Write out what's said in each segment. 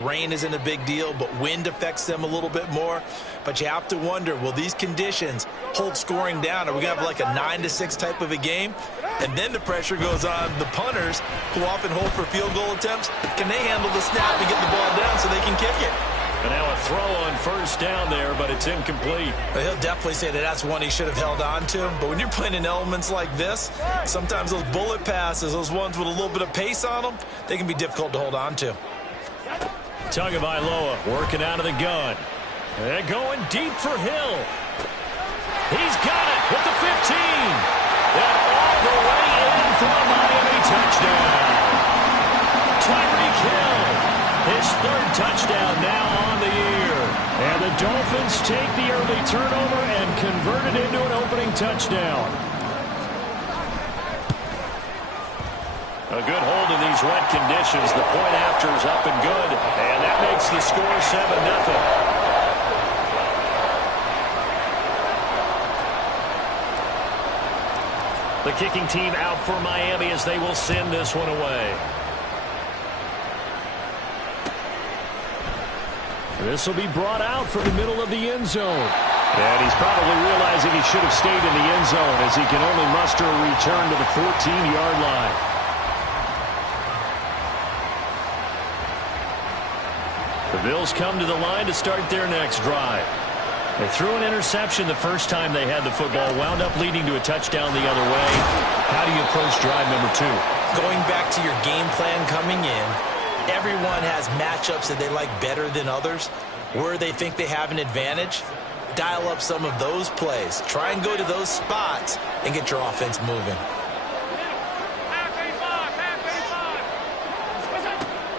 Rain isn't a big deal, but wind affects them a little bit more. But you have to wonder, will these conditions hold scoring down? Are we going to have like a 9-6 type of a game? And then the pressure goes on the punters, who often hold for field goal attempts. Can they handle the snap and get the ball down so they can kick it? And now a throw on first down there, but it's incomplete. But he'll definitely say that that's one he should have held on to. But when you're playing in elements like this, sometimes those bullet passes, those ones with a little bit of pace on them, they can be difficult to hold on to. Tagovailoa working out of the gun. And going deep for Hill. He's got it with the 15. And all the way in for a Miami touchdown. Tyreek Hill, his third touchdown now on the year. And the Dolphins take the early turnover and convert it into an opening touchdown. A good hold in these wet conditions. The point after is up and good. And that makes the score 7-0. The kicking team out for Miami as they will send this one away. This will be brought out from the middle of the end zone. And he's probably realizing he should have stayed in the end zone as he can only muster a return to the 14-yard line. The Bills come to the line to start their next drive. They threw an interception the first time they had the football, wound up leading to a touchdown the other way. How do you approach drive number 2? Going back to your game plan coming in, everyone has matchups that they like better than others, where they think they have an advantage. Dial up some of those plays. Try and go to those spots and get your offense moving.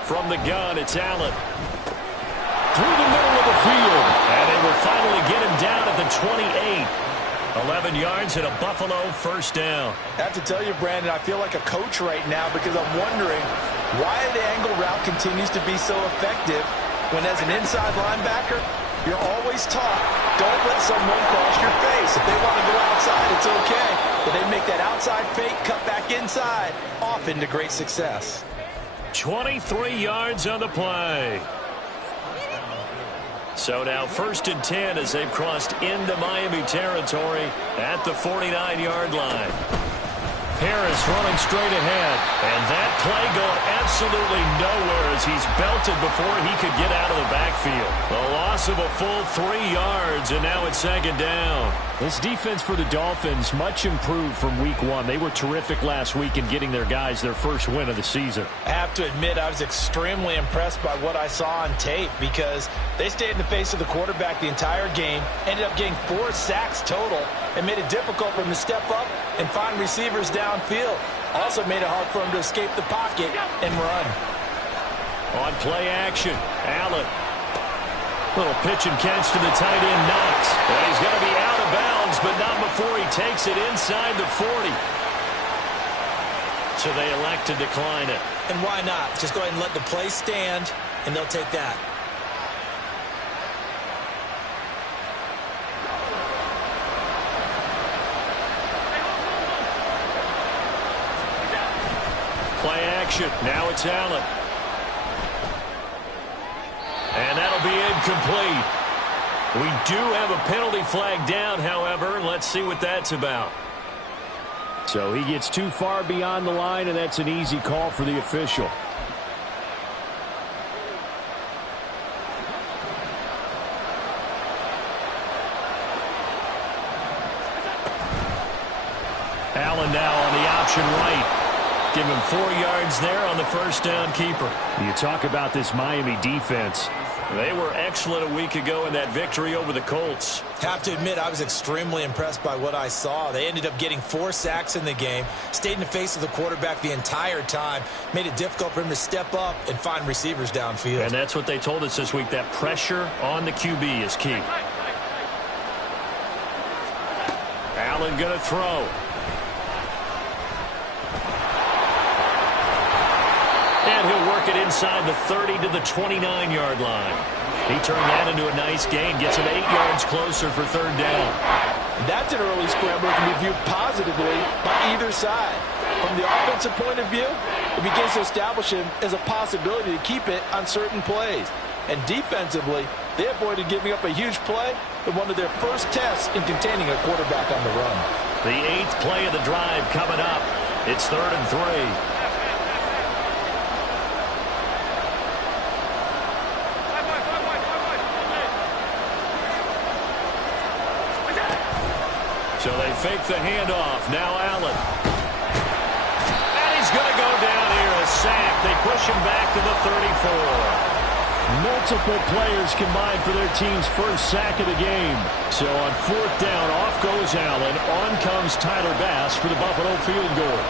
From the gun, it's Allen. Through the middle of the field. And they will finally get him down at the 28. 11 yards and a Buffalo first down. I have to tell you, Brandon, I feel like a coach right now because I'm wondering why the angle route continues to be so effective when, as an inside linebacker, you're always taught, don't let someone cross your face. If they want to go outside, it's okay. But they make that outside fake, cut back inside, often to great success. 23 yards on the play. So now 1st and 10 as they've crossed into Miami territory at the 49-yard line. Harris running straight ahead. And that play going absolutely nowhere as he's belted before he could get out of the backfield. A loss of a full 3 yards, and now it's 2nd down. This defense for the Dolphins much improved from week 1. They were terrific last week in getting their guys their first win of the season. I have to admit, I was extremely impressed by what I saw on tape because they stayed in the face of the quarterback the entire game, ended up getting 4 sacks total, and made it difficult for him to step up and find receivers downfield. Also made it hard for him to escape the pocket and run. On play action, Allen. Little pitch and catch to the tight end, Knox. And he's going to be out of bounds, but not before he takes it inside the 40. So they elect to decline it. And why not? Just go ahead and let the play stand, and they'll take that. Play action. Now it's Allen. And that'll be incomplete. We do have a penalty flag down, however. Let's see what that's about. So he gets too far beyond the line, and that's an easy call for the official. Allen now on the option right. Give him 4 yards there on the first down keeper. You talk about this Miami defense. They were excellent a week ago in that victory over the Colts. Have to admit, I was extremely impressed by what I saw. They ended up getting 4 sacks in the game, stayed in the face of the quarterback the entire time, made it difficult for him to step up and find receivers downfield. And that's what they told us this week, that pressure on the QB is key. Allen going to throw. And he'll work it inside the 30 to the 29-yard line. He turned that into a nice gain, gets him 8 yards closer for 3rd down. That's an early scramble that can be viewed positively by either side. From the offensive point of view, It begins to establish him as a possibility to keep it on certain plays. And defensively, they avoided giving up a huge play in one of their first tests in containing a quarterback on the run. The 8th play of the drive coming up. It's 3rd and 3. So they fake the handoff. Now Allen. And he's going to go down here. A sack. They push him back to the 34. Multiple players combined for their team's first sack of the game. So on 4th down, off goes Allen. On comes Tyler Bass for the Buffalo field goal.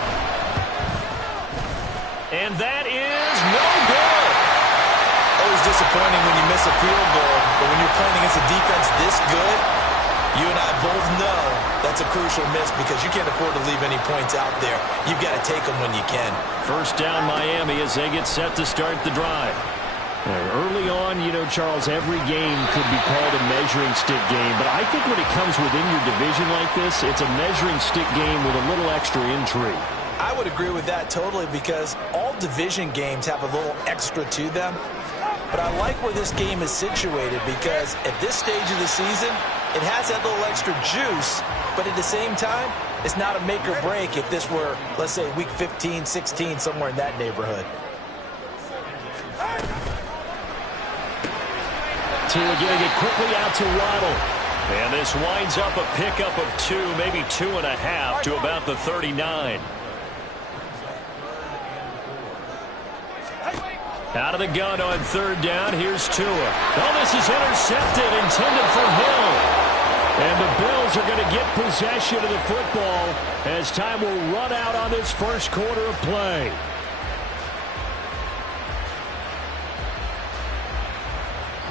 And that is no good. Always disappointing when you miss a field goal, but when you're playing against a defense this good, you and I both know that's a crucial miss because you can't afford to leave any points out there. You've got to take them when you can. First down Miami as they get set to start the drive. Early on, you know, Charles, every game could be called a measuring stick game, but I think when it comes within your division like this, it's a measuring stick game with a little extra intrigue. I would agree with that totally because all division games have a little extra to them. But I like where this game is situated because at this stage of the season, it has that little extra juice, but at the same time, it's not a make or break if this were, let's say, week 15, 16, somewhere in that neighborhood. Tua getting it quickly out to Waddle. And this winds up a pickup of 2, maybe 2.5 to about the 39. Out of the gun on 3rd down. Here's Tua. Oh, this is intercepted, intended for Hill. And the Bills are going to get possession of the football as time will run out on this first quarter of play.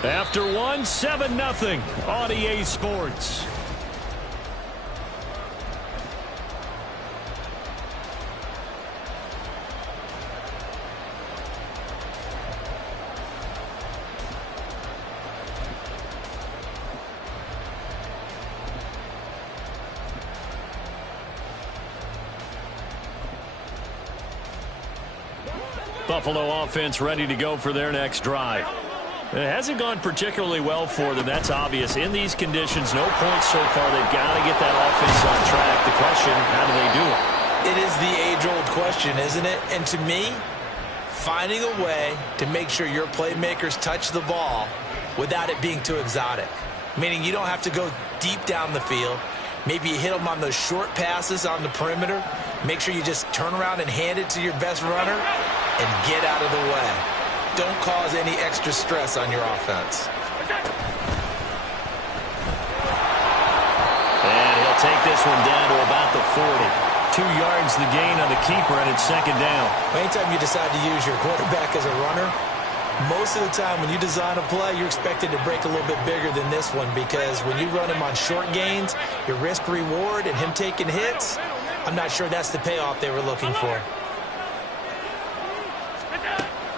After 1, 7-0 on EA Sports. Buffalo offense ready to go for their next drive. It hasn't gone particularly well for them. That's obvious. In these conditions, no points so far. They've got to get that offense on track. The question, how do they do it? It is the age-old question, isn't it? And to me, finding a way to make sure your playmakers touch the ball without it being too exotic. Meaning you don't have to go deep down the field. Maybe you hit them on those short passes on the perimeter. Make sure you just turn around and hand it to your best runner and get out of the way. Don't cause any extra stress on your offense. And he'll take this one down to about the 40. 2 yards the gain on the keeper, and it's 2nd down. Anytime you decide to use your quarterback as a runner, most of the time when you design a play, you're expected to break a little bit bigger than this one because when you run him on short gains, your risk-reward and him taking hits, I'm not sure that's the payoff they were looking for.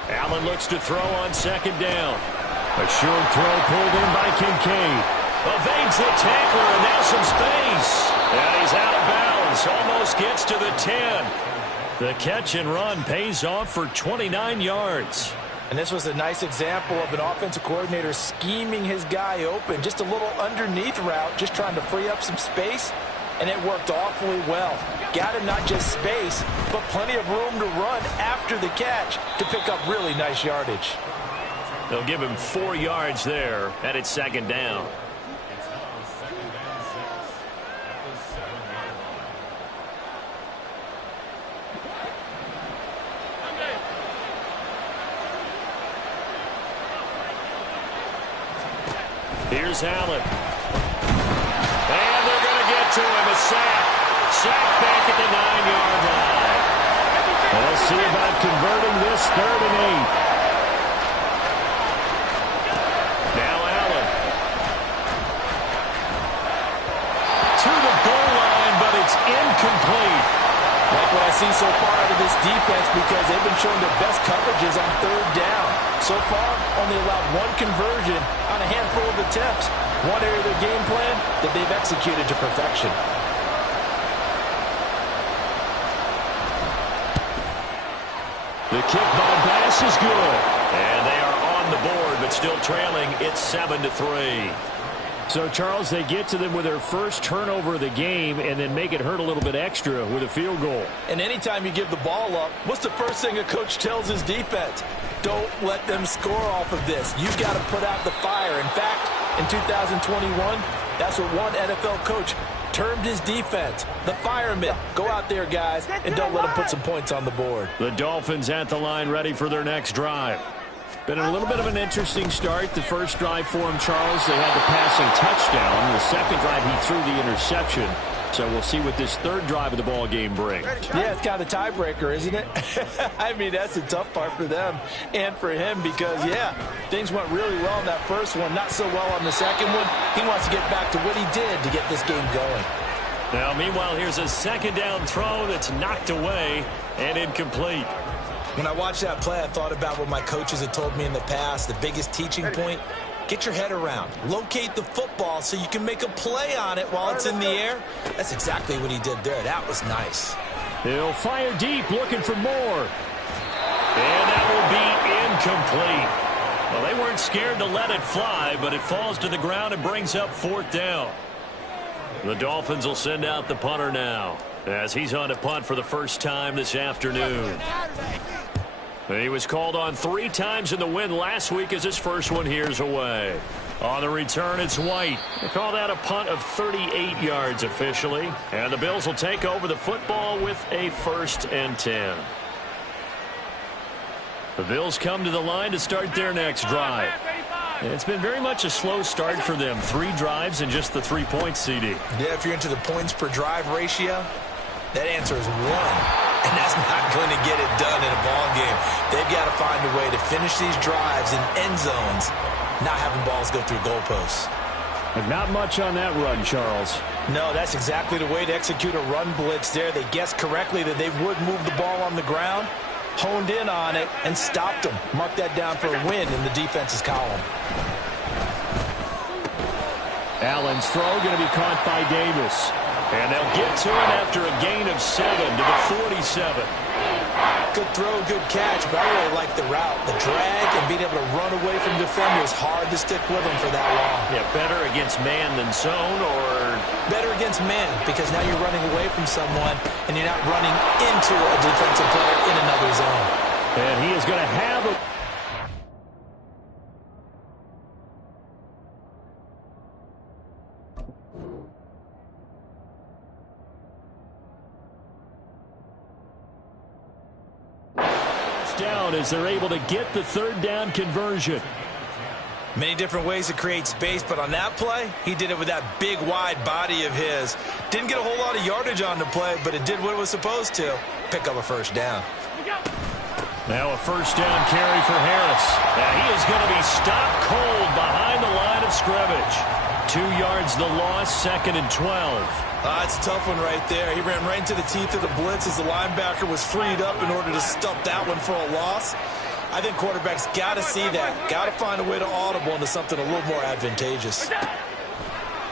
Allen looks to throw on 2nd down. A short throw pulled in by Kincaid. Evades the tackler, and now some space. And he's out of bounds. Almost gets to the 10. The catch and run pays off for 29 yards. And this was a nice example of an offensive coordinator scheming his guy open. Just a little underneath route, just trying to free up some space. And it worked awfully well. Got him not just space, but plenty of room to run after the catch to pick up really nice yardage. They'll give him 4 yards there, and it's 2nd down. Here's Allen. And they're going to get to him. A sack. Sack back at the 9-yard line. We'll see about converting this 3rd and 8. Now Allen. To the goal line, but it's incomplete. Like what I see so far out of this defense because they've been showing their best coverages on 3rd down. So far, only allowed 1 conversion on a handful of attempts. One area of their game plan that they've executed to perfection. The kick by Bass is good. And they are on the board, but still trailing. It's 7-3. So, Charles, they get to them with their first turnover of the game and then make it hurt a little bit extra with a field goal. And anytime you give the ball up, what's the first thing a coach tells his defense? Don't let them score off of this. You've got to put out the fire. In fact, in 2021, that's what one NFL coach termed his defense, the firemen. Go out there, guys, and don't let them put some points on the board. The Dolphins at the line ready for their next drive. Been a little bit of an interesting start. The first drive for him, Charles, they had the passing touchdown. The second drive, he threw the interception. So we'll see what this third drive of the ball game brings. Yeah, it's kind of a tiebreaker, isn't it? I mean, that's the tough part for them and for him because, yeah, things went really well in that first one, not so well on the second one. He wants to get back to what he did to get this game going. Now, meanwhile, here's a second down throw that's knocked away and incomplete. When I watched that play, I thought about what my coaches had told me in the past. The biggest teaching point, get your head around. Locate the football so you can make a play on it while it's in the air. That's exactly what he did there. That was nice. He'll fire deep, looking for more. And that will be incomplete. Well, they weren't scared to let it fly, but it falls to the ground and brings up fourth down. The Dolphins will send out the punter now, as he's on to punt for the first time this afternoon. He was called on 3 times in the win last week as his first one here's away. On the return, it's White. They call that a punt of 38 yards officially. And the Bills will take over the football with a 1st and 10. The Bills come to the line to start their next drive. It's been very much a slow start for them. 3 drives and just the 3 points, CD. Yeah, if you're into the points per drive ratio, that answer is 1. And that's not going to get it done in a ball game. They've got to find a way to finish these drives in end zones, not having balls go through goalposts. But not much on that run, Charles. No, that's exactly the way to execute a run blitz there. They guessed correctly that they would move the ball on the ground, honed in on it, and stopped them. Mark that down for a win in the defense's column. Allen's throw going to be caught by Davis. And they'll get to it after a gain of 7 to the 47. Good throw, good catch, but I really like the route. The drag and being able to run away from defenders, hard to stick with them for that long. Yeah, better against man than zone, or? Better against man, because now you're running away from someone and you're not running into a defensive player in another zone. And he is going to have a... down as they're able to get the third down conversion. Many different ways to create space, but on that play, he did it with that big, wide body of his. Didn't get a whole lot of yardage on the play, but it did what it was supposed to. Pick up a first down. Now a first down carry for Harris. And he is going to be stopped cold behind the line of scrimmage. 2 yards the loss, 2nd and 12. That's a tough one right there. He ran right into the teeth of the blitz as the linebacker was freed up in order to stop that one for a loss. I think quarterbacks got to see that. Got to find a way to audible into something a little more advantageous.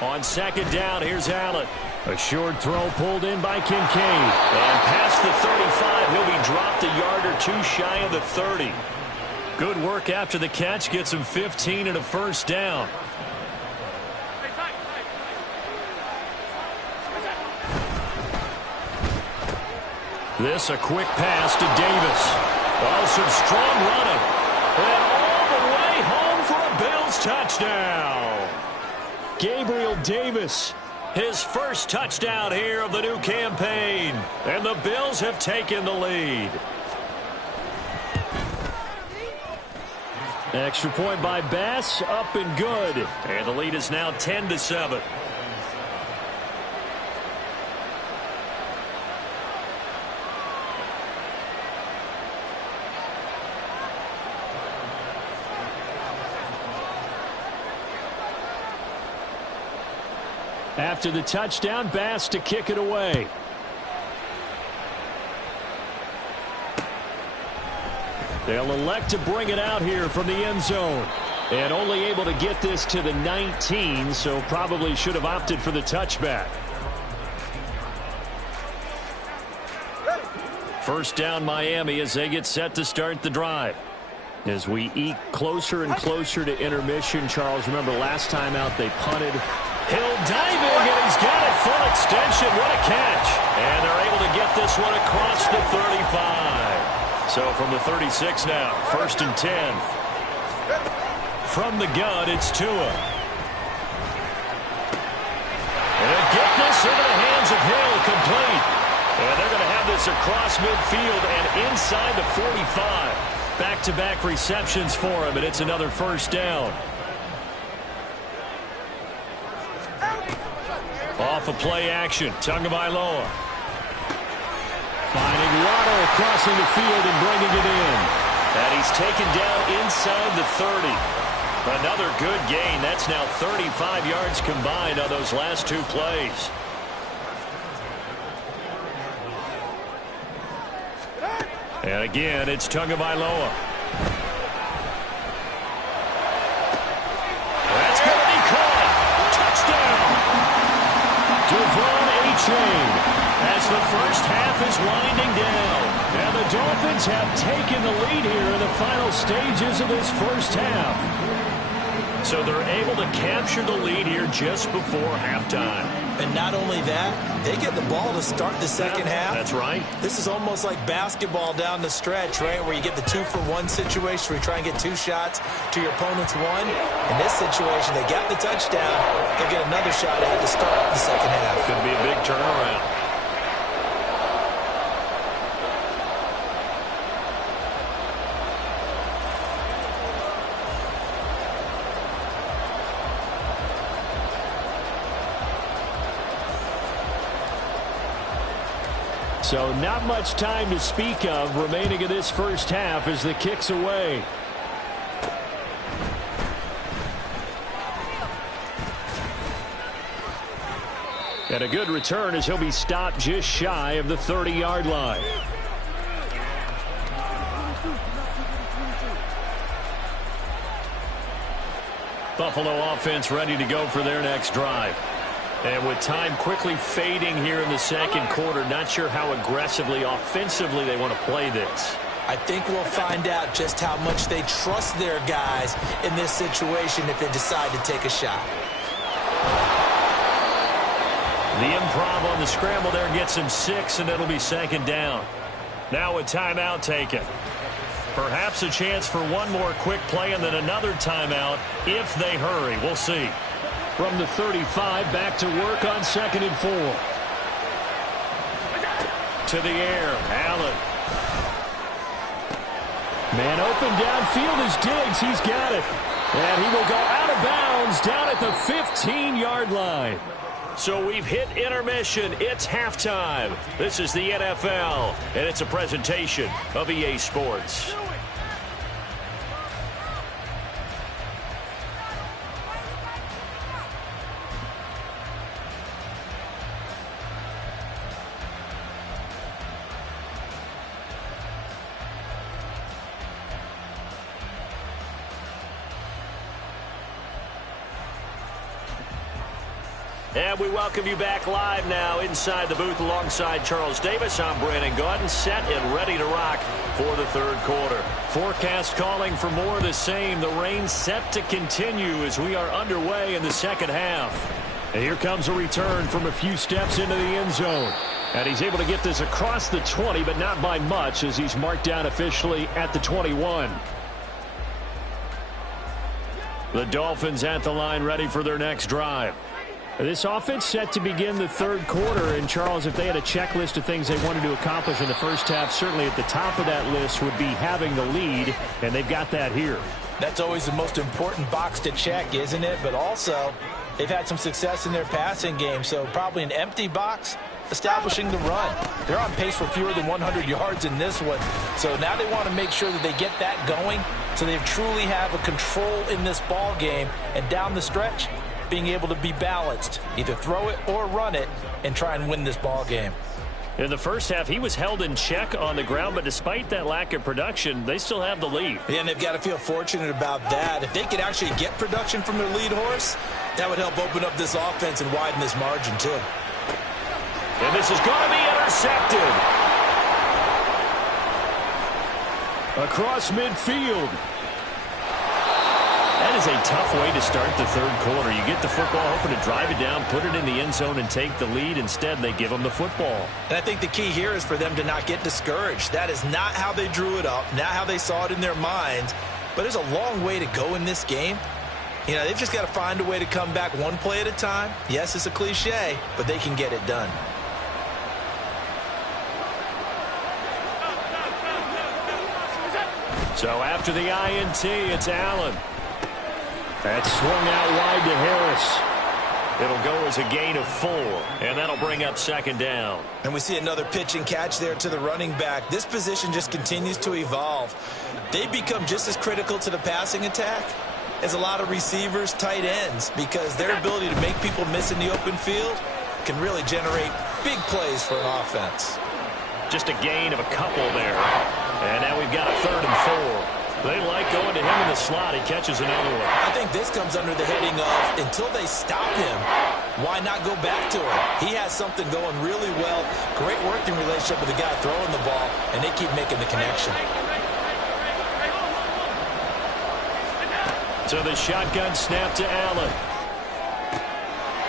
On 2nd down, here's Allen. A short throw pulled in by Kincaid. And past the 35, he'll be dropped a yard or 2 shy of the 30. Good work after the catch. Gets him 15 and a first down. This a quick pass to Davis. Oh, some strong running. And all the way home for a Bills touchdown. Gabriel Davis, his first touchdown here of the new campaign. And the Bills have taken the lead. Extra point by Bass, up and good. And the lead is now 10-7. After the touchdown, Bass to kick it away. They'll elect to bring it out here from the end zone. And only able to get this to the 19, so probably should have opted for the touchback. First down Miami as they get set to start the drive. As we eke closer and closer to intermission, Charles, remember last time out they punted. Hill diving, and he's got it. Full extension. What a catch. And they're able to get this one across the 35. So from the 36 now, 1st and 10. From the gun, it's Tua. And get this into the hands of Hill, complete. And they're going to have this across midfield and inside the 45. Back-to-back receptions for him, and it's another first down. Off of play action, Tagovailoa. Finding Waddle crossing the field and bringing it in. And he's taken down inside the 30. Another good gain. That's now 35 yards combined on those last two plays. And again, it's Tagovailoa. That's going to be caught. Touchdown. Devon A-Chain as the first half is winding down. And the Dolphins have taken the lead here in the final stages of this first half. So they're able to capture the lead here just before halftime. And not only that, they get the ball to start the second half. That's right. This is almost like basketball down the stretch, right, where you get the 2-for-1 situation where you try and get 2 shots to your opponent's 1. In this situation, they got the touchdown. They'll get another shot at to start the second half. Could be a big turnaround. So not much time to speak of remaining in this first half as the kick's away. And a good return as he'll be stopped just shy of the 30-yard line. Buffalo offense ready to go for their next drive. And with time quickly fading here in the second quarter, not sure how aggressively, offensively they want to play this. I think we'll find out just how much they trust their guys in this situation if they decide to take a shot. The improv on the scramble there gets him 6, and it'll be second down. Now a timeout taken. Perhaps a chance for one more quick play and then another timeout if they hurry. We'll see. From the 35, back to work on 2nd and 4. To the air, Allen. Man open downfield is Diggs. He's got it. And he will go out of bounds down at the 15-yard line. So we've hit intermission. It's halftime. This is the NFL, and it's a presentation of EA Sports. And we welcome you back live now inside the booth alongside Charles Davis. I'm Brandon Gaudin, set and ready to rock for the third quarter. Forecast calling for more of the same. The rain set to continue as we are underway in the second half. And here comes a return from a few steps into the end zone. And he's able to get this across the 20, but not by much as he's marked down officially at the 21. The Dolphins at the line ready for their next drive. This offense set to begin the third quarter. And, Charles, if they had a checklist of things they wanted to accomplish in the first half, certainly at the top of that list would be having the lead, and they've got that here. That's always the most important box to check, isn't it? But also, they've had some success in their passing game, so probably an empty box establishing the run. They're on pace for fewer than 100 yards in this one. So now they want to make sure that they get that going so they truly have a control in this ball game. And down the stretch, being able to be balanced, either throw it or run it, and try and win this ball game. In the first half, he was held in check on the ground, but despite that lack of production, they still have the lead. Yeah, and they've got to feel fortunate about that. If they could actually get production from their lead horse, that would help open up this offense and widen this margin, too. And this is going to be intercepted. across midfield. That is a tough way to start the third quarter. You get the football, hoping to drive it down, put it in the end zone, and take the lead. Instead, they give them the football. And I think the key here is for them to not get discouraged. That is not how they drew it up, not how they saw it in their minds. But there's a long way to go in this game. You know, they've just got to find a way to come back one play at a time. Yes, it's a cliche, but they can get it done. So after the INT, it's Allen. That's swung out wide to Harris. It'll go as a gain of 4, and that'll bring up second down. And we see another pitch and catch there to the running back. This position just continues to evolve. They become just as critical to the passing attack as a lot of receivers, tight ends, because their ability to make people miss in the open field can really generate big plays for an offense. Just a gain of a couple there. And now we've got a 3rd and 4. They like going to him in the slot. He catches another one. I think this comes under the heading of, until they stop him, why not go back to him? He has something going really well. Great working relationship with the guy throwing the ball, and they keep making the connection. So the shotgun snap to Allen.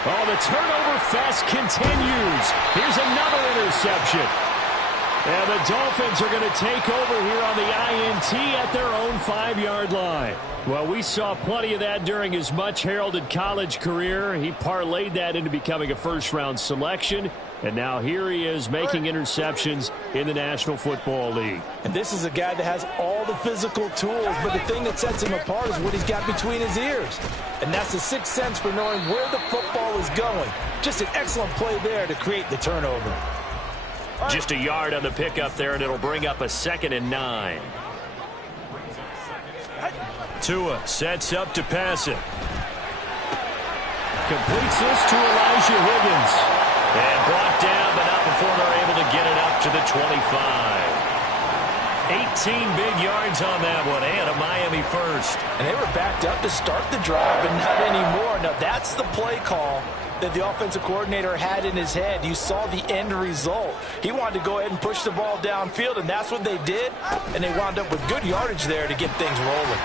Oh, the turnover fest continues. Here's another interception. And the Dolphins are going to take over here on the INT at their own 5-yard line. Well, we saw plenty of that during his much-heralded college career. He parlayed that into becoming a first-round selection. And now here he is making interceptions in the National Football League. And this is a guy that has all the physical tools, but the thing that sets him apart is what he's got between his ears. And that's the sixth sense for knowing where the football is going. Just an excellent play there to create the turnover. Just a yard on the pickup there, and it'll bring up a 2nd and 9. Tua sets up to pass it. Completes this to Elijah Higgins. And brought down, but not before they're able to get it up to the 25. 18 big yards on that one, and a Miami first. And they were backed up to start the drive, but not anymore. Now, that's the play call that the offensive coordinator had in his head. You saw the end result. He wanted to go ahead and push the ball downfield, and that's what they did. And they wound up with good yardage there to get things rolling.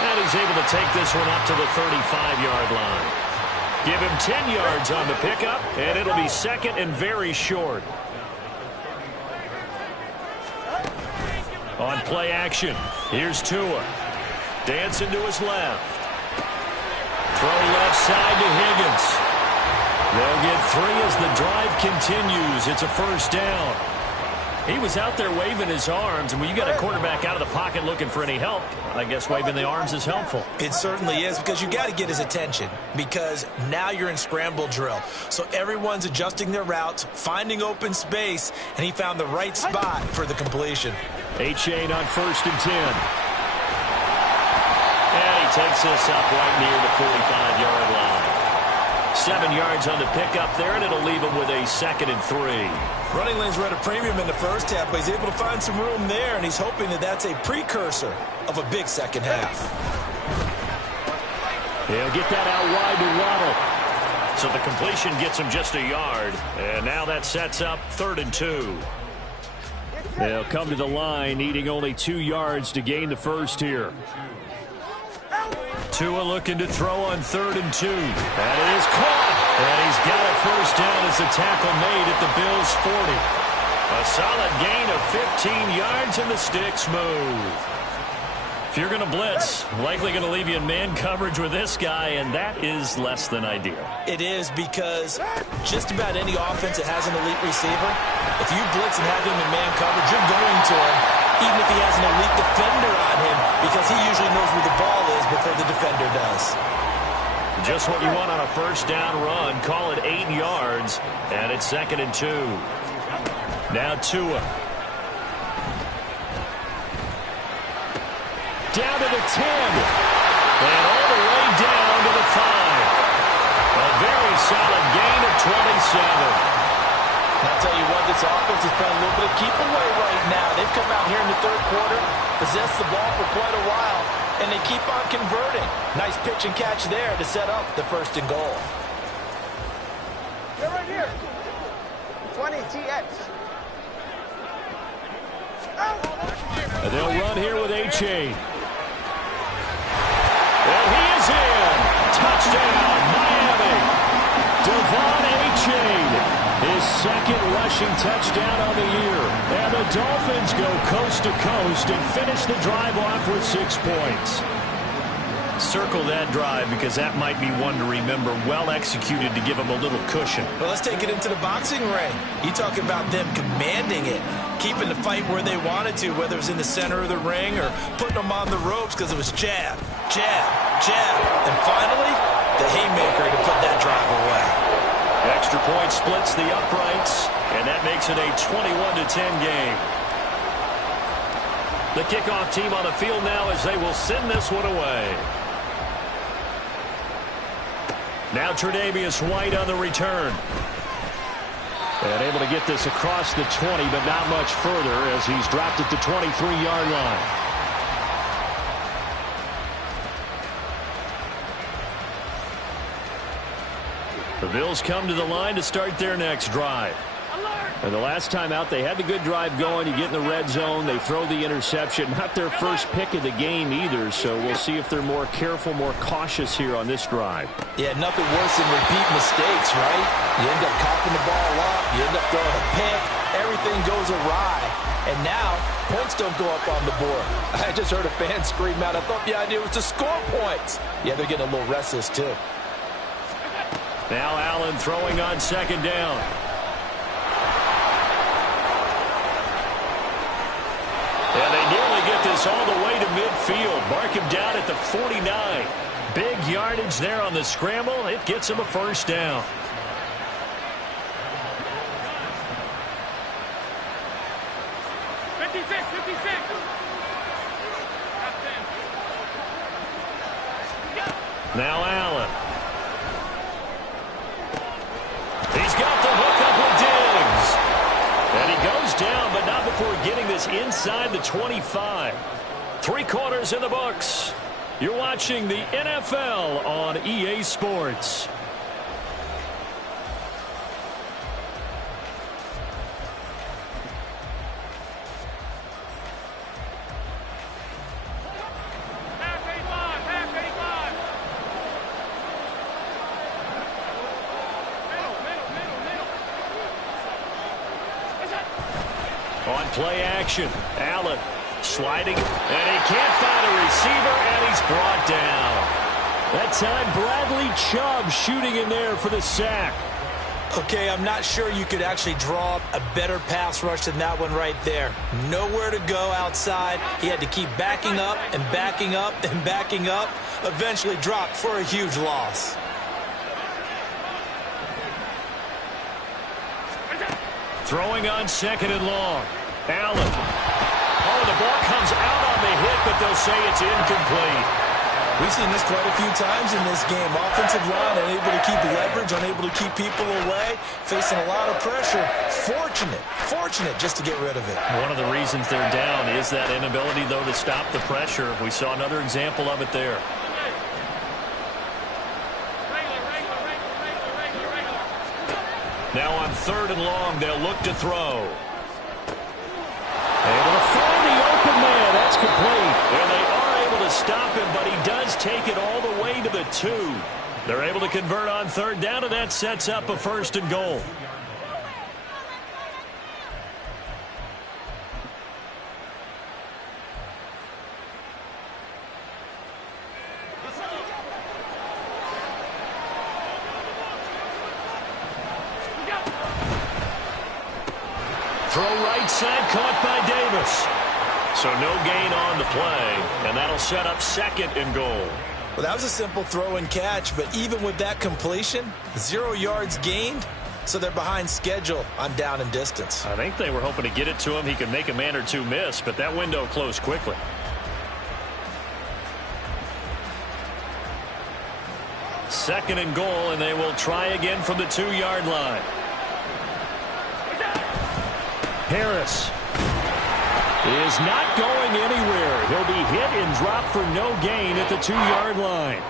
And he's able to take this one up to the 35-yard line. Give him 10 yards on the pickup, and it'll be 2nd and very short. On play action, here's Tua. Dancing to his left. Throw left side to Higgins. They'll get 3 as the drive continues. It's a first down. He was out there waving his arms, and when you got a quarterback out of the pocket looking for any help, I guess waving the arms is helpful. It certainly is, because you got to get his attention, because now you're in scramble drill. So everyone's adjusting their routes, finding open space, and he found the right spot for the completion. A-Chain on 1st and 10. And he takes this up right near the 45-yard line. 7 yards on the pickup there, and it'll leave him with a 2nd and 3. Running lanes were at a premium in the first half, but he's able to find some room there, and he's hoping that that's a precursor of a big second half. He'll get that out wide to Waddle. So the completion gets him just a yard, and now that sets up 3rd and 2. They'll come to the line, needing only 2 yards to gain the first here. Tua looking to throw on 3rd and 2. That is caught. And he's got a first down as the tackle made at the Bills' 40. A solid gain of 15 yards, and the sticks move. If you're going to blitz, likely going to leave you in man coverage with this guy, and that is less than ideal. It is, because just about any offense that has an elite receiver, if you blitz and have him in man coverage, you're going to him, even if he has an elite defender on him, because he usually knows where the ball is before the defender does. Just what you want on a first down run. Call it 8 yards, and it's 2nd and 2. Now Tua. Down to the 10. And all the way down to the 5. A very solid gain of 27. I'll tell you what, this offense is playing a little bit of keep away right now. They've come out here in the third quarter, possessed the ball for quite a while, and they keep on converting. Nice pitch and catch there to set up the 1st and goal. Get right here. 20 TX. And they'll run here with A-Chain. And he is in. Touchdown, Miami. Devon A-Chain, his second rushing touchdown on the year. And the Dolphins go coast to coast and finish the drive off with 6 points. Circle that drive because that might be one to remember. Well executed to give them a little cushion. Well, let's take it into the boxing ring. You talk about them commanding it, keeping the fight where they wanted to, whether it was in the center of the ring or putting them on the ropes because it was jab, jab, jab. And finally, the haymaker to put that drive away. Extra point splits the uprights, and that makes it a 21-10 game. The kickoff team on the field now as they will send this one away. Now Tre'Davious White on the return. And able to get this across the 20, but not much further as he's dropped at the 23-yard line. The Bills come to the line to start their next drive. And the last time out, they had the good drive going. You get in the red zone. They throw the interception. Not their first pick of the game either, so we'll see if they're more careful, more cautious here on this drive. Yeah, nothing worse than repeat mistakes, right? You end up coughing the ball up. You end up throwing a pick. Everything goes awry. And now, points don't go up on the board. I just heard a fan scream out. I thought the idea was to score points. Yeah, they're getting a little restless, too. Now Allen throwing on second down. And they nearly get this all the way to midfield. Mark him down at the 49. Big yardage there on the scramble. It gets him a first down. Now Allen. He's got the hook up with Diggs. And he goes down, but not before getting this inside the 25. 3 quarters in the books. You're watching the NFL on EA Sports. On play action, Allen sliding, and he can't find a receiver, and he's brought down. That time, Bradley Chubb shooting in there for the sack. Okay, I'm not sure you could actually draw up a better pass rush than that one right there. Nowhere to go outside. He had to keep backing up and backing up and backing up. Eventually dropped for a huge loss. Throwing on second and long. Allen. Oh, the ball comes out on the hit, but they'll say it's incomplete. We've seen this quite a few times in this game. Offensive line unable to keep leverage, unable to keep people away, facing a lot of pressure. Fortunate just to get rid of it. One of the reasons they're down is that inability, though, to stop the pressure. We saw another example of it there. Now on third and long, they'll look to throw. Able to find the open man. That's complete. And they are able to stop him, but he does take it all the way to the 2. They're able to convert on third down, and that sets up a first and goal. Throw right side, caught by Davis. So no gain on the play, and that'll set up second and goal. Well, that was a simple throw and catch, but even with that completion, 0 yards gained, so they're behind schedule on down and distance. I think they were hoping to get it to him. He could make a man or two miss, but that window closed quickly. Second and goal, and they will try again from the 2-yard line. Harris is not going anywhere. He'll be hit and dropped for no gain at the 2-yard line.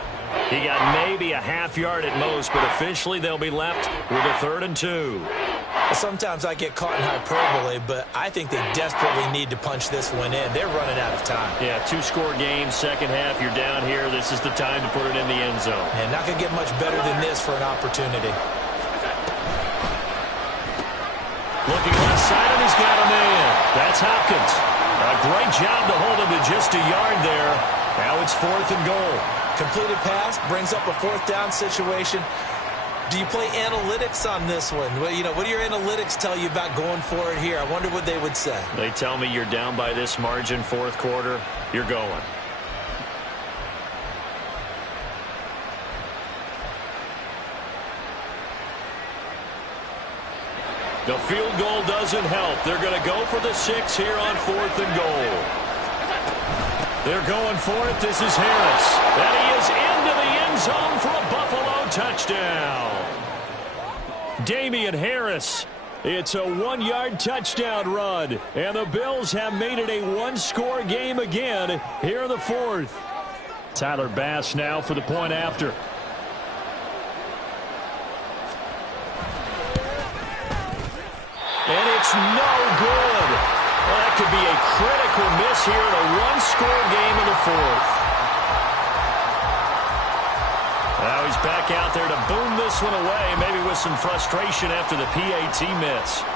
He got maybe a half yard at most, but officially they'll be left with a 3rd and 2. Sometimes I get caught in hyperbole, but I think they desperately need to punch this one in. They're running out of time. Yeah, 2-score game, second half, you're down here. This is the time to put it in the end zone. And not going to get much better than this for an opportunity. Looking left side, and he's got a man. That's Hopkins. A great job to hold him to just a yard there. Now it's 4th and goal. Completed pass, brings up a 4th down situation. Do you play analytics on this one? Well, you know, what do your analytics tell you about going for it here? I wonder what they would say. They tell me you're down by this margin, 4th quarter, you're going. The field goal doesn't help. They're going to go for the 6 here on 4th and goal. They're going for it. This is Harris. And he is into the end zone for a Buffalo touchdown. Damian Harris. It's a 1-yard touchdown run. And the Bills have made it a 1-score game again here in the 4th. Tyler Bass now for the point after. And it's no good. Well, that could be a critical miss here in a 1-score game in the 4th. Now he's back out there to boom this one away, maybe with some frustration after the PAT miss.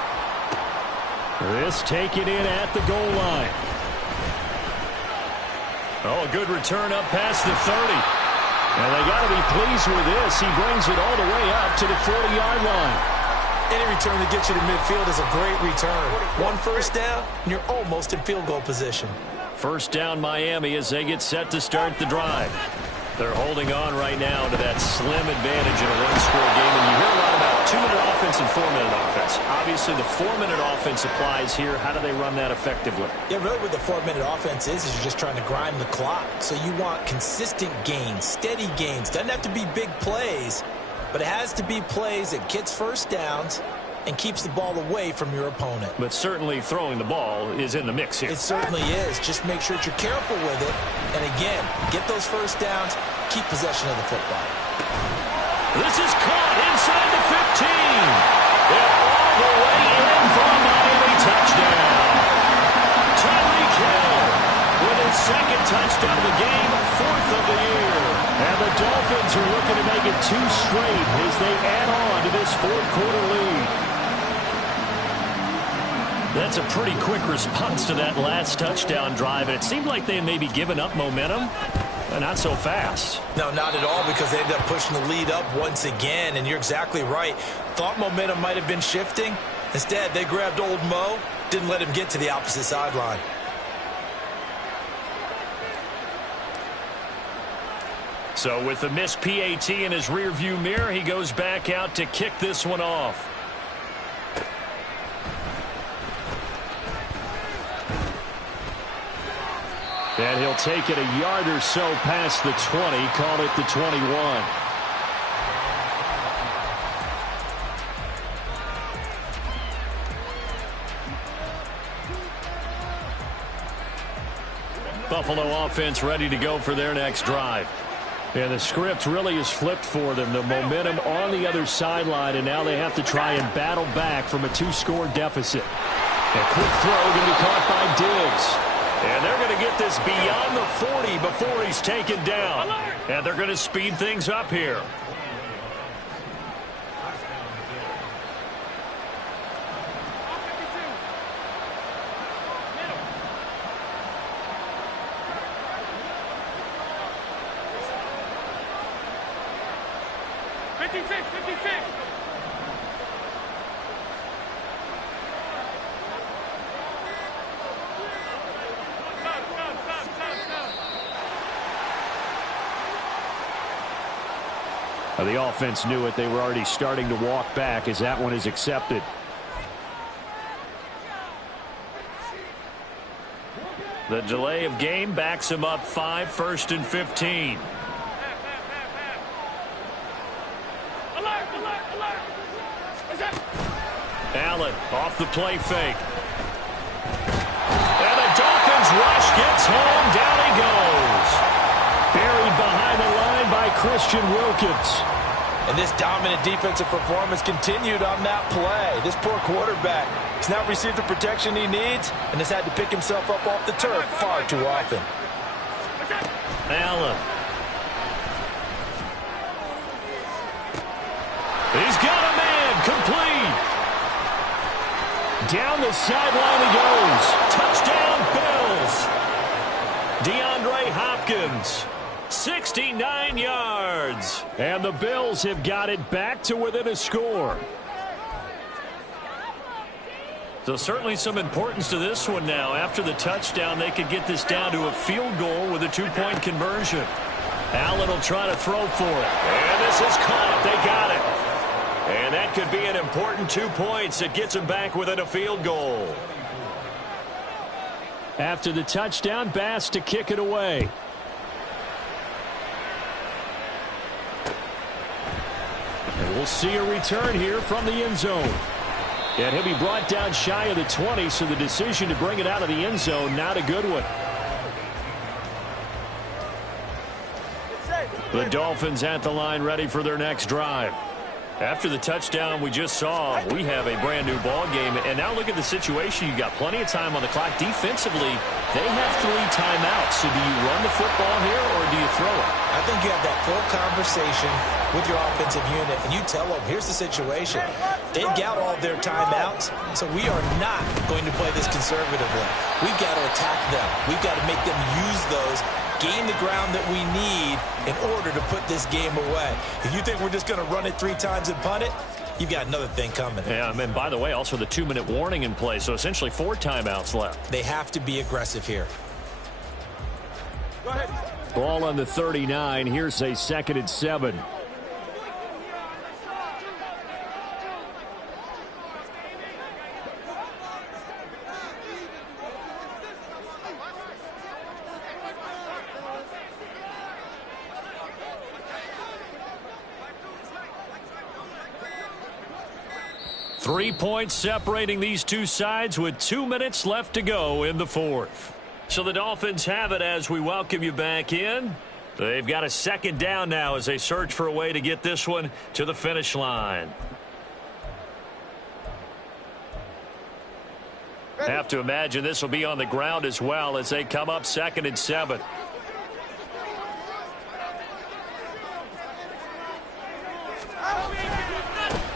This taken in at the goal line. Oh, a good return up past the 30. And they got to be pleased with this. He brings it all the way up to the 40-yard line. Any return that gets you to midfield is a great return. 1 first down, and you're almost in field goal position. First down Miami as they get set to start the drive. They're holding on right now to that slim advantage in a 1-score game. And you hear a lot about 2-minute offense and 4-minute offense. Obviously, the 4-minute offense applies here. How do they run that effectively? Yeah, really what the 4-minute offense is you're just trying to grind the clock. So you want consistent gains, steady gains. Doesn't have to be big plays, but it has to be plays that gets first downs and keeps the ball away from your opponent. But certainly throwing the ball is in the mix here. It certainly is. Just make sure that you're careful with it. And again, get those first downs, keep possession of the football. This is caught inside the 15. And all the way in for a Miami touchdown. Tyreek Hill with his 2nd touchdown of the game, 4th of the year. And the Dolphins are looking to make it 2 straight as they add on to this 4th quarter lead. That's a pretty quick response to that last touchdown drive. And it seemed like they had maybe given up momentum. Not so fast. No, not at all, because they ended up pushing the lead up once again. And you're exactly right. Thought momentum might have been shifting. Instead, they grabbed old Mo, didn't let him get to the opposite sideline. So with the missed PAT in his rearview mirror, he goes back out to kick this one off. And he'll take it a yard or so past the 20, call it the 21. Buffalo offense ready to go for their next drive. And the script really is flipped for them. The momentum on the other sideline, and now they have to try and battle back from a 2-score deficit. A quick throw going to be caught by Diggs. And they're going to get this beyond the 40 before he's taken down. And they're going to speed things up here. The offense knew it. They were already starting to walk back as that one is accepted. The delay of game backs him up 5, 1st and 15. Allen off the play fake. And the Dolphins rush gets home. Down he goes. Buried behind the line by Christian Wilkins. And this dominant defensive performance continued on that play. This poor quarterback has now received the protection he needs and has had to pick himself up off the turf far too often. Allen. He's got a man, complete. Down the sideline he goes. Touchdown, Bills. DeAndre Hopkins, 69 yards. And the Bills have got it back to within a score. So certainly some importance to this one now. After the touchdown, they could get this down to a field goal with a two-point conversion. Allen will try to throw for it. And this is caught. They got it. And that could be an important 2 points. It gets him back within a field goal. After the touchdown, Bass to kick it away. And we'll see a return here from the end zone. And he'll be brought down shy of the 20, so the decision to bring it out of the end zone, not a good one. The Dolphins at the line, ready for their next drive. After the touchdown we just saw, we have a brand new ball game. And now look at the situation. You've got plenty of time on the clock. Defensively, they have 3 timeouts. So do you run the football here or do you throw it? I think you have that full conversation with your offensive unit, and you tell them, here's the situation. They've got all their timeouts, so we are not going to play this conservatively. We've got to attack them. We've got to make them use those, gain the ground that we need in order to put this game away. If you think we're just going to run it 3 times and punt it, you've got another thing coming. Yeah, and by the way, also the 2-minute warning in play, so essentially 4 timeouts left. They have to be aggressive here. Go ahead. Ball on the 39. Here's a 2nd and 7. Three points separating these two sides with 2 minutes left to go in the 4th. So the Dolphins have it as we welcome you back in. They've got a 2nd down now as they search for a way to get this one to the finish line. Have to imagine this will be on the ground as well as they come up 2nd and 7.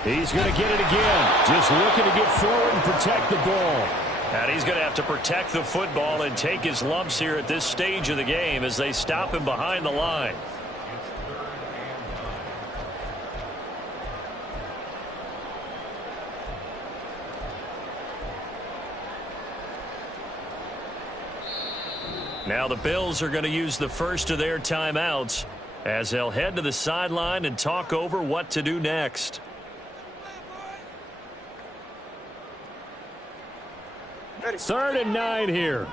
He's going to get it again. Just looking to get forward and protect the ball. And he's going to have to protect the football and take his lumps here at this stage of the game as they stop him behind the line. Now the Bills are going to use the first of their timeouts as they'll head to the sideline and talk over what to do next. Ready. 3rd and 9 here.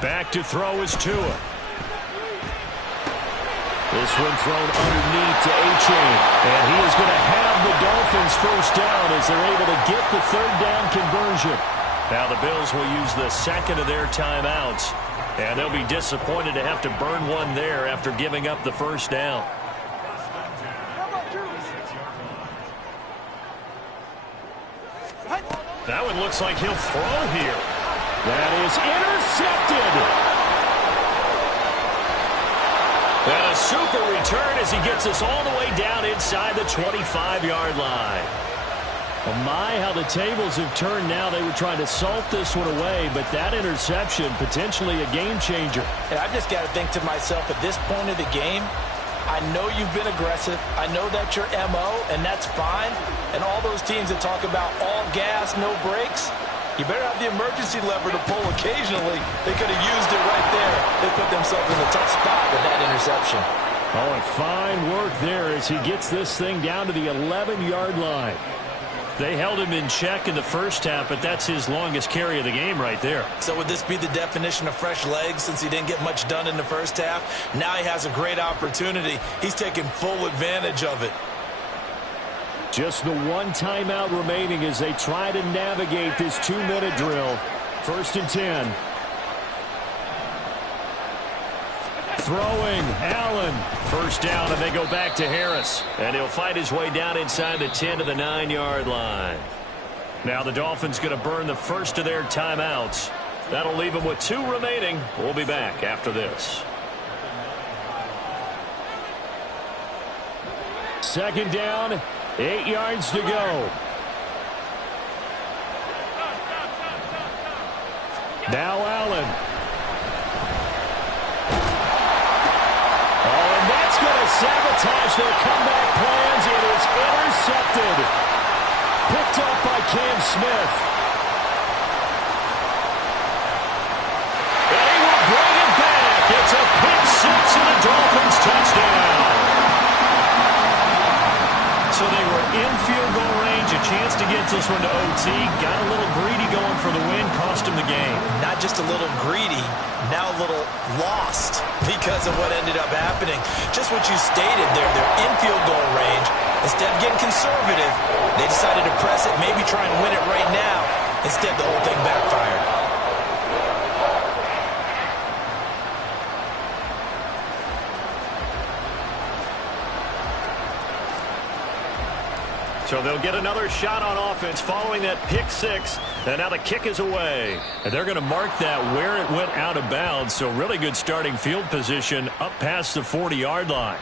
Back to throw is Tua. This one thrown underneath to A-Chain. And he is going to have the Dolphins first down as they're able to get the 3rd down conversion. Now the Bills will use the 2nd of their timeouts. And they'll be disappointed to have to burn one there after giving up the first down. That one looks like he'll throw here. That is intercepted. And a super return as he gets us all the way down inside the 25-yard line. Well, my, how the tables have turned now. They were trying to salt this one away, but that interception, potentially a game changer. And I've just got to think to myself, at this point of the game, I know you've been aggressive. I know that's your MO, and that's fine. And all those teams that talk about all gas, no brakes, you better have the emergency lever to pull occasionally. They could have used it right there. They put themselves in a tough spot with that interception. Oh, and fine work there as he gets this thing down to the 11-yard line. They held him in check in the first half, but that's his longest carry of the game right there. So would this be the definition of fresh legs since he didn't get much done in the first half? Now he has a great opportunity. He's taking full advantage of it. Just the one timeout remaining as they try to navigate this 2-minute drill. 1st and 10. Throwing, Allen. First down, and they go back to Harris. And he'll fight his way down inside the 10 to the 9-yard line. Now the Dolphins going to burn the first of their timeouts. That'll leave them with 2 remaining. We'll be back after this. 2nd down, 8 yards to go. Now Allen. Sabotage their comeback plans. It is intercepted. Picked up by Cam Smith. And he will bring it back. It's a pick 6 and a Dolphins touchdown. So they were in field goal range, a chance to get this one to OT. Got a little greedy going for the win, cost him the game. Not just a little greedy, now a little lost because of what ended up happening. Just what you stated there, they're in field goal range. Instead of getting conservative, they decided to press it, maybe try and win it right now. Instead, the whole thing backfired. So they'll get another shot on offense following that pick 6. And now the kick is away. And they're going to mark that where it went out of bounds. So really good starting field position up past the 40-yard line.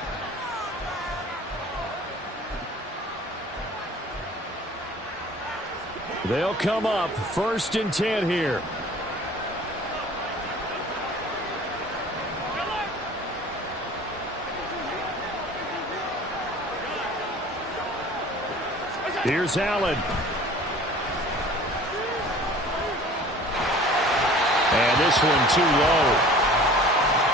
They'll come up 1st and 10 here. Here's Allen. And this one too low.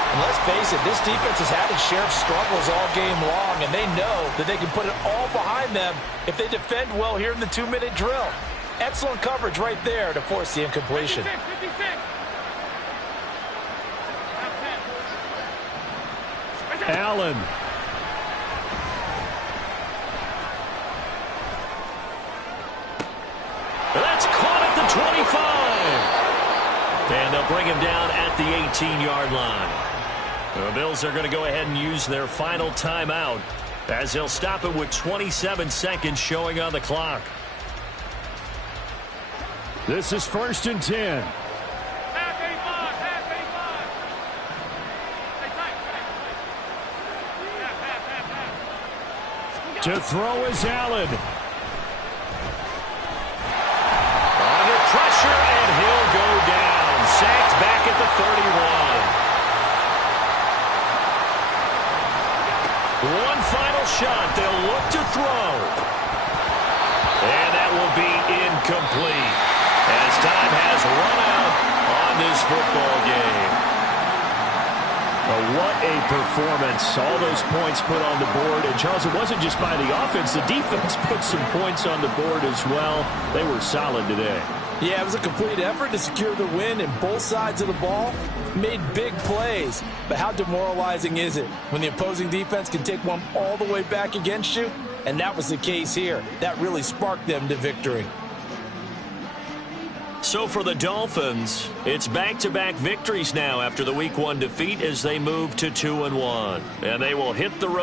And let's face it, this defense has had its share of struggles all game long, and they know that they can put it all behind them if they defend well here in the 2-minute drill. Excellent coverage right there to force the incompletion. Allen. That's caught at the 25. And they'll bring him down at the 18-yard line. The Bills are going to go ahead and use their final timeout as they'll stop it with 27 seconds showing on the clock. This is 1st and 10. To throw is Allen. Under pressure, and he'll go down. Sacked back at the 31. One final shot. They'll look to throw. And that will be incomplete as time has run out on this football game. What a performance. All those points put on the board. And, Charles, it wasn't just by the offense. The defense put some points on the board as well. They were solid today. Yeah, it was a complete effort to secure the win, and both sides of the ball made big plays. But how demoralizing is it when the opposing defense can take one all the way back against you? And that was the case here. That really sparked them to victory. So for the Dolphins, it's back-to-back victories now after the Week 1 defeat as they move to 2-1. And they will hit the road.